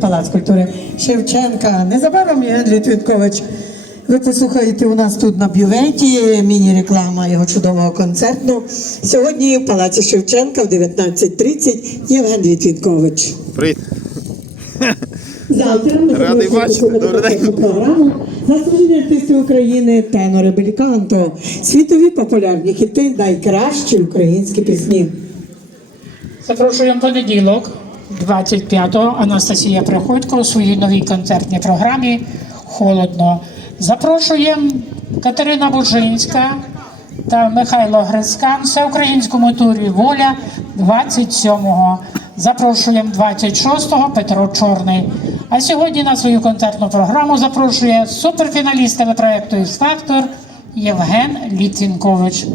Палац культури Шевченка. Незабаром Євген Літвінкович. Ви послухаєте у нас тут на бюветі міні-реклама його чудового концерту. Сьогодні в Палаці Шевченка в 19.30 Євген Літвінкович. Привіт. Завтра ми Радий бачити. програму заслужені артисти України тенори Беліканто. Світові популярні хіти найкращі українські пісні. Запрошуємо понеділок, 25-го, Анастасія Приходько у своїй новій концертній програмі Холодно. Запрошуємо Катерина Бужинська та Михайло Грицькан всеукраїнському турі Воля 27-го. Запрошуємо 26-го Петро Чорний. А сьогодні на свою концертну програму запрошує суперфіналіст телепроекту «Ікс Фактор Євген Літвінкович.